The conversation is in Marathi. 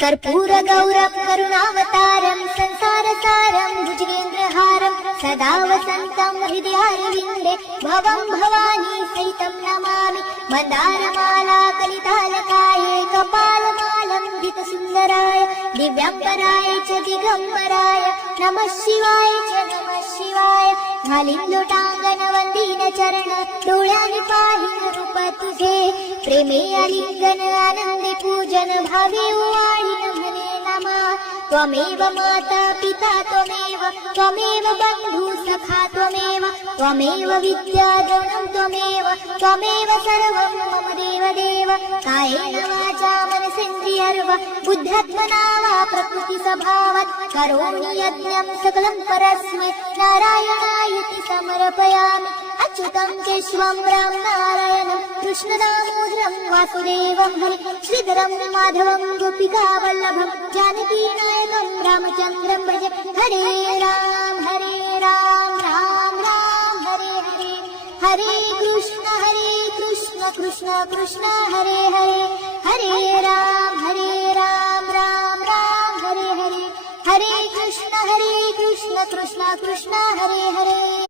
कर्पूर गौरव करुणावतारं संसारसारं भुजगेन्द्रहारं सदा वसन्तं हृदयारविन्दे भवं भवानी सहितं नमामि। मन्दारमाला कलितालकाये कपालमालं गीतसुन्दराय दिव्याम्बराय च दिगम्बराय नमः शिवाय च नमः शिवाय। घालिंलोटांगण वंदीन चरण डोळ्याने पाहिन रूप तुझे प्रेमे आलिंगन आनंदे पूजन भावे ओवाळीन म्हणे नमा। त्वमेव माता पिता त्वमेव बंधु सखा त्वमेव विद्या द्रवणं त्वमेव सर्वं मम देव कायेन वाचा मनसेन्द्रियर्वा बुद्ध्यात्मना वा प्रकृति स्वभावात् करोमि यज्ञं सकलं परस्मै नारायणायति समर्पयामि। अच्युतं केशवं राम नारायणं कृष्णदामोदरं वासुदेवं हरि श्रीधरं माधवं गोपिकावल्लभं जानकीनायकं रामचन्द्रं भज। हरे राम राम राम हरे हरे हरे कृष्ण कृष्ण कृष्ण हरे हरे हरे राम राम राम हरे हरे हरे कृष्ण कृष्ण कृष्ण हरे हरे।